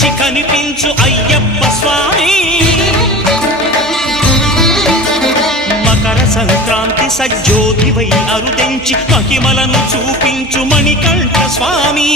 మించి కనిపించు అయ్యప్ప స్వామి మకర సంక్రాంతి సజ్జోతివై అరుదెంచి మహిమలను చూపించు మణికంఠ స్వామి